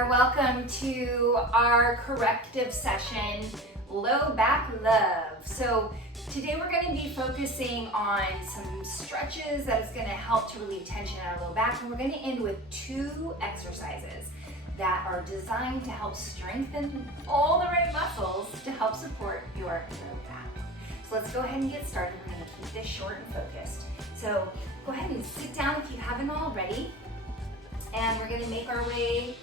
there. Welcome to our corrective session, Low Back Love. So today we're going to be focusing on some stretches that is going to help to relieve tension in our low back, and we're going to end with 2 exercises that are designed to help strengthen all the right muscles to help support your low back. So let's go ahead and get started. We're going to keep this short and focused. So go ahead and sit down if you haven't already. And we're gonna make our way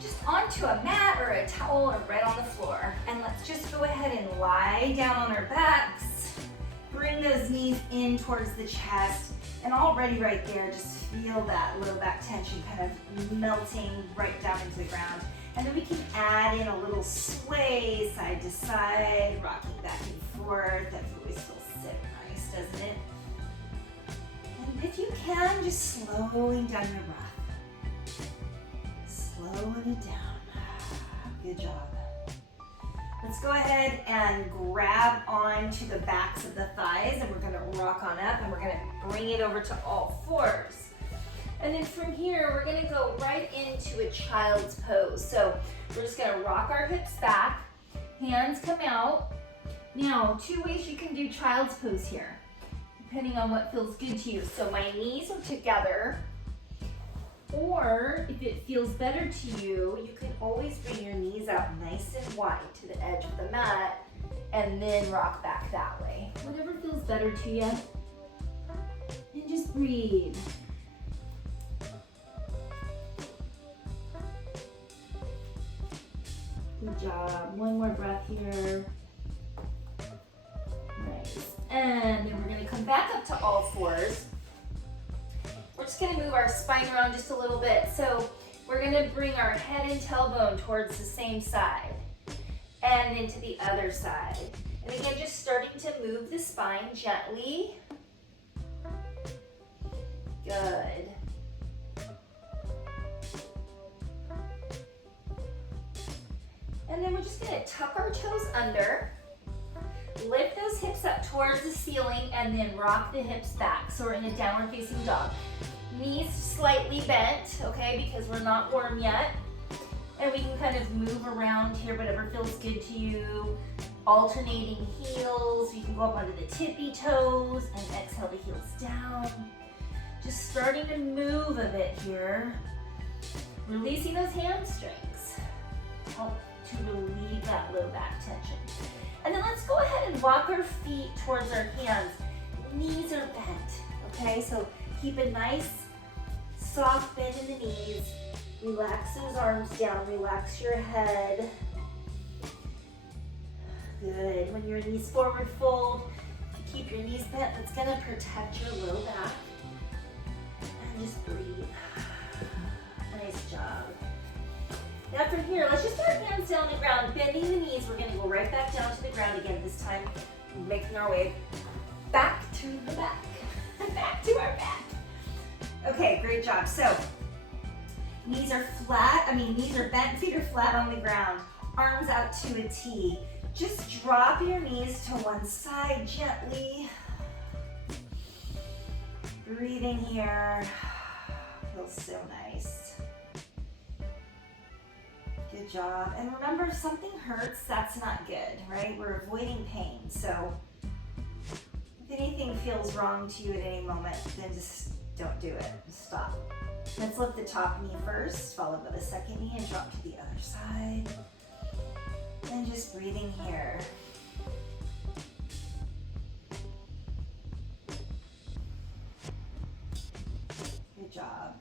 just onto a mat or a towel or right on the floor. And let's just go ahead and lie down on our backs. Bring those knees in towards the chest. And already right there, just feel that low back tension kind of melting right down into the ground. And then we can add in a little sway side to side, rocking back and forth. That always feels so nice, doesn't it? And if you can, just slowing down your breath. Slowing it down. Good job. Let's go ahead and grab onto the backs of the thighs, and we're gonna rock on up, and we're gonna bring it over to all fours. And then from here, we're gonna go right into a child's pose. So we're just gonna rock our hips back, hands come out. Now, 2 ways you can do child's pose here, depending on what feels good to you. So my knees are together, or if it feels better to you, you can always bring your knees out nice and wide to the edge of the mat and then rock back that way. Whatever feels better to you. And just breathe. Good job. One more breath here. Nice. And then we're going to come back up to all fours. We're just going to move our spine around just a little bit. So we're going to bring our head and tailbone towards the same side and then to the other side. And again, just starting to move the spine gently. Good. And then we're just going to tuck our toes under. Lift those hips up towards the ceiling and then rock the hips back. So we're in a downward facing dog. Knees slightly bent, okay, because we're not warm yet. And we can kind of move around here, whatever feels good to you. Alternating heels. You can go up onto the tippy toes and exhale the heels down. Just starting to move a bit here. Releasing those hamstrings. Help to relieve that low back tension. And then let's go ahead and walk our feet towards our hands. Knees are bent, okay? So keep a nice, soft bend in the knees. Relax those arms down, relax your head. Good. When your knees forward fold, keep your knees bent. That's gonna protect your low back. And just breathe. Nice job. Now from here, let's just put our hands down on the ground, bending the knees. We're gonna go right back down to the ground again, this time making our way back to the back, back to our back. Okay, great job. So, knees are flat, knees are bent, feet are flat on the ground, arms out to a T. Just drop your knees to one side gently. Breathing here, feels so nice. Good job. And remember, if something hurts, that's not good, right? We're avoiding pain. So if anything feels wrong to you at any moment, then just don't do it. Just stop. Let's lift the top knee first, followed by the second knee, and drop to the other side. And just breathing here. Good job.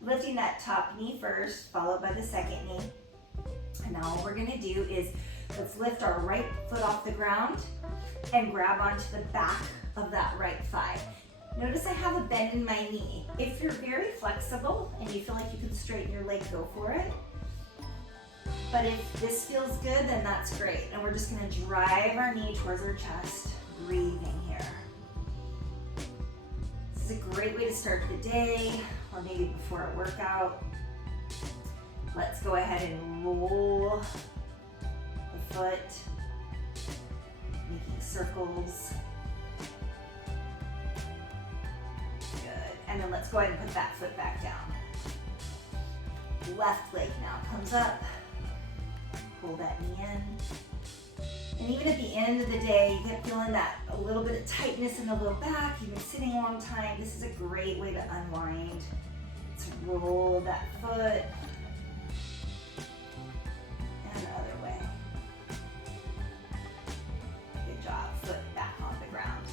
Lifting that top knee first, followed by the second knee. And now all we're gonna do is, let's lift our right foot off the ground and grab onto the back of that right thigh. Notice I have a bend in my knee. If you're very flexible and you feel like you can straighten your leg, go for it. But if this feels good, then that's great. And we're just gonna drive our knee towards our chest, breathing here. This is a great way to start the day, or maybe before a workout. Let's go ahead and roll the foot, making circles. Good. And then let's go ahead and put that foot back down. Left leg now comes up. Pull that knee in. And even at the end of the day, you get feeling that a little bit of tightness in the low back. You've been sitting a long time. This is a great way to unwind. Let's roll that foot. And the other way. Good job. Foot back on the ground.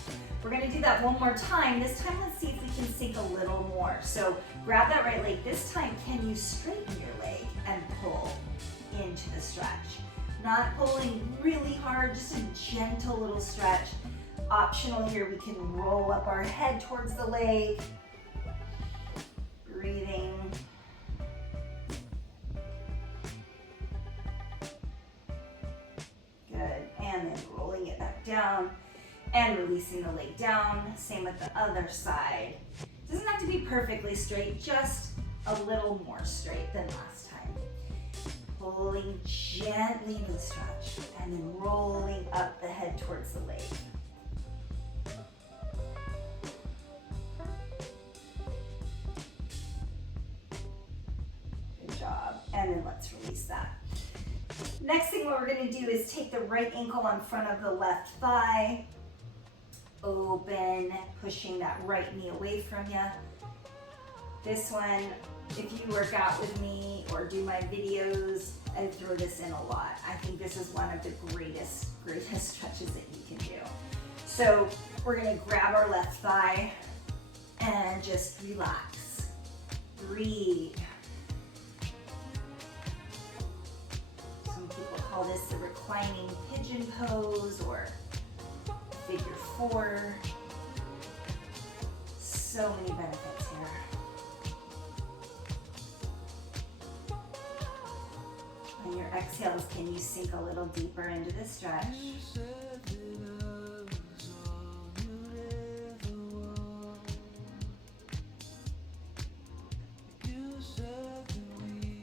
We're going to do that one more time. This time, let's see if we can sink a little more. So grab that right leg. This time, can you straighten your leg and pull into the stretch? Not pulling really hard, just a gentle little stretch. Optional here, we can roll up our head towards the leg. Breathing. Good, and then rolling it back down and releasing the leg down. Same with the other side. Doesn't have to be perfectly straight, just a little more straight than last time. Pulling gently into the stretch and then rolling up the head towards the leg. Good job. And then let's release that. Next thing what we're going to do is take the right ankle in front of the left thigh. Open, pushing that right knee away from you. This one, if you work out with me or do my videos, I throw this in a lot. I think this is one of the greatest stretches that you can do. So we're gonna grab our left thigh and just relax. Breathe. Some people call this the reclining pigeon pose or figure four. So many benefits here. On your exhales, can you sink a little deeper into the stretch?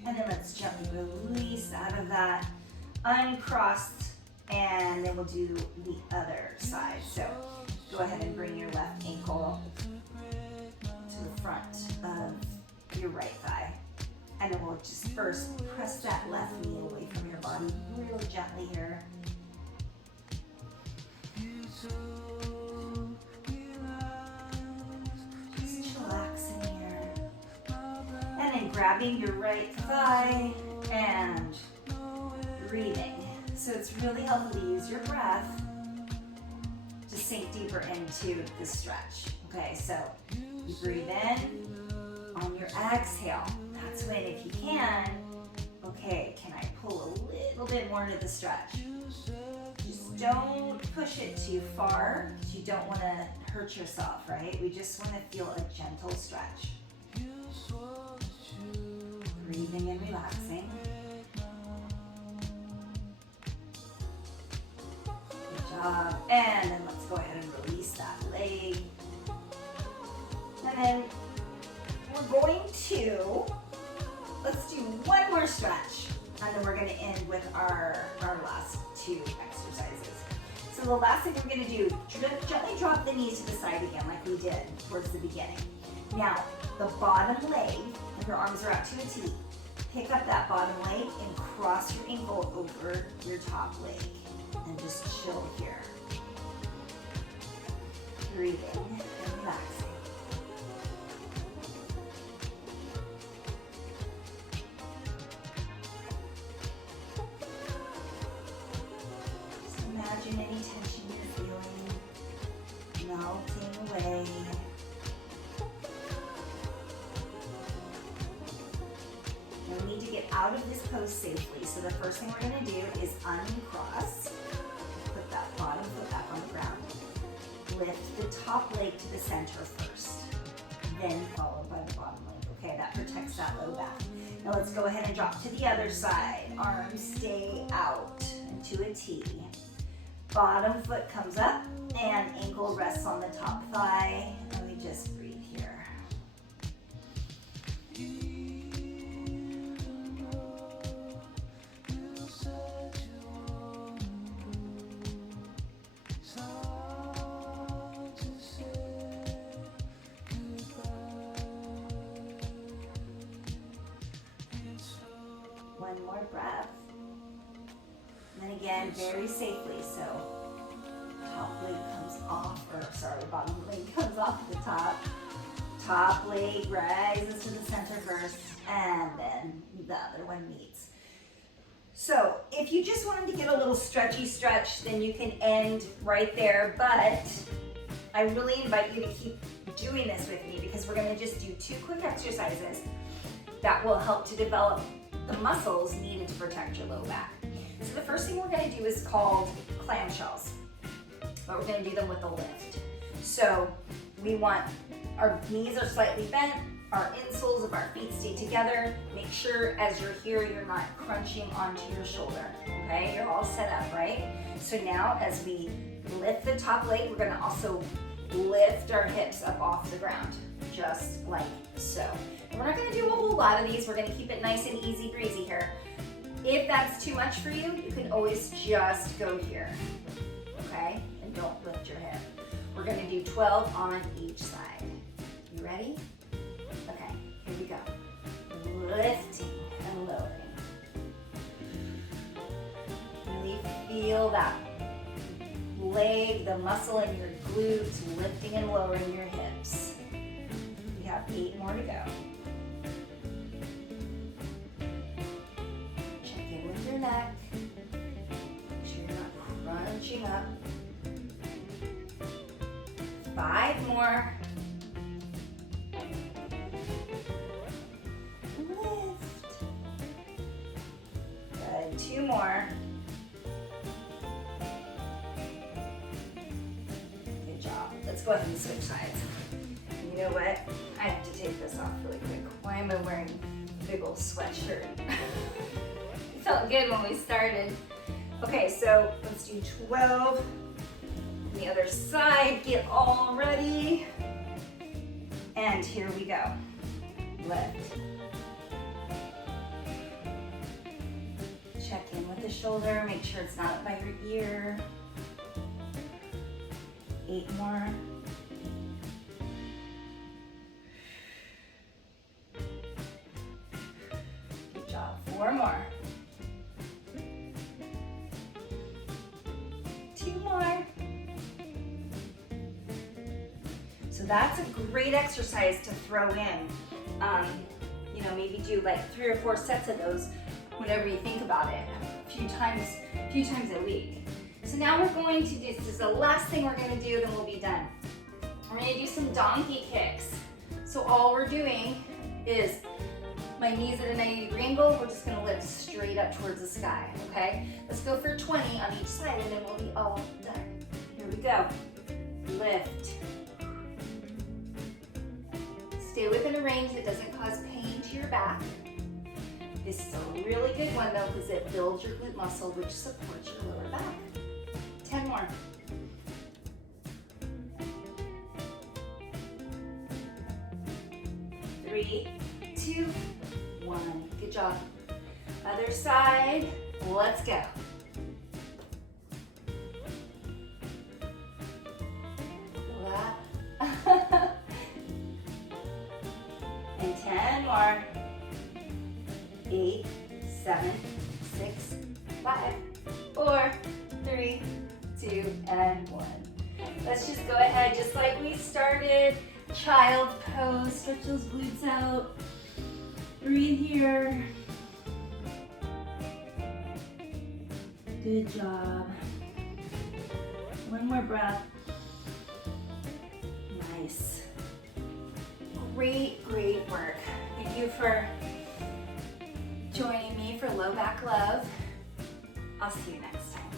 And then let's gently release out of that, uncrossed, and then we'll do the other side. So go ahead and bring your left ankle to the front of your right thigh. And then we'll just first press that left knee away from your body real gently here. Just relaxing here. And then grabbing your right thigh and breathing. So it's really helpful to use your breath to sink deeper into the stretch. Okay, so you breathe in. On your exhale, that's when, if you can, okay, can I pull a little bit more into the stretch? Just don't push it too far because you don't want to hurt yourself, right? We just want to feel a gentle stretch. Breathing and relaxing. Good job. And then let's go ahead and release that leg. And then we're going to, let's do one more stretch, and then we're going to end with our last two exercises. So the last thing we're going to do, gently drop the knees to the side again like we did towards the beginning. Now, the bottom leg, and your arms are out to a T, pick up that bottom leg and cross your ankle over your top leg, and just chill here. Breathing and relaxing. Imagine any tension you're feeling melting away. Now we need to get out of this pose safely. So the first thing we're going to do is uncross. Put that bottom foot back on the ground. Lift the top leg to the center first, then followed by the bottom leg. Okay, that protects that low back. Now let's go ahead and drop to the other side. Arms stay out into a T. Bottom foot comes up and ankle rests on the top thigh, and we just breathe here. One more breath. And then again, very safely. So top leg comes off, or sorry, bottom leg comes off the top. Top leg rises to the center first, and then the other one meets. So if you just wanted to get a little stretchy stretch, then you can end right there, but I really invite you to keep doing this with me because we're gonna just do 2 quick exercises that will help to develop the muscles needed to protect your low back. So the first thing we're gonna do is called clamshells, but we're gonna do them with a lift. So we want, our knees are slightly bent, our insoles of our feet stay together. Make sure as you're here, you're not crunching onto your shoulder, okay? You're all set up, right? So now as we lift the top leg, we're gonna also lift our hips up off the ground, just like so. And we're not gonna do a whole lot of these. We're gonna keep it nice and easy breezy here. If that's too much for you, you can always just go here, okay? And don't lift your hip. We're gonna do 12 on each side. You ready? Okay, here we go. Lifting and lowering. Really feel that leg, the muscle in your glutes, lifting and lowering your hips. We have 8 more to go. Check in with your neck. Make sure you're not crunching up. 5 more. Lift. Good. 2 more. Good job. Let's go ahead and switch sides. And you know what? I have to take this off really quick. Why am I wearing a big old sweatshirt? It felt good when we started. Okay, so let's do 12. The other side, get all ready. And here we go. Lift. Check in with the shoulder, make sure it's not up by your ear. 8 more. Good job. 4 more. 2 more. So that's a great exercise to throw in. You know, maybe do like 3 or 4 sets of those whenever you think about it, a few times a week. So now we're going to do, this is the last thing we're gonna do, then we'll be done. We're gonna do some donkey kicks. So all we're doing is, my knees at a 90-degree angle, we're just gonna lift straight up towards the sky, okay? Let's go for 20 on each side and then we'll be all done. Here we go. Lift. Stay within a range that doesn't cause pain to your back. This is a really good one though because it builds your glute muscle, which supports your lower back. 10 more. Three, 2, 1. Good job. Other side. Let's go. Feel that? And 10 more. 8, 7, 6, 5, 4, 3, 2, and 1. Let's just go ahead, just like we started. Child pose, stretch those glutes out. Breathe here. Good job. One more breath. Nice. Great, great work. Thank you for joining me for Low Back Love. I'll see you next time.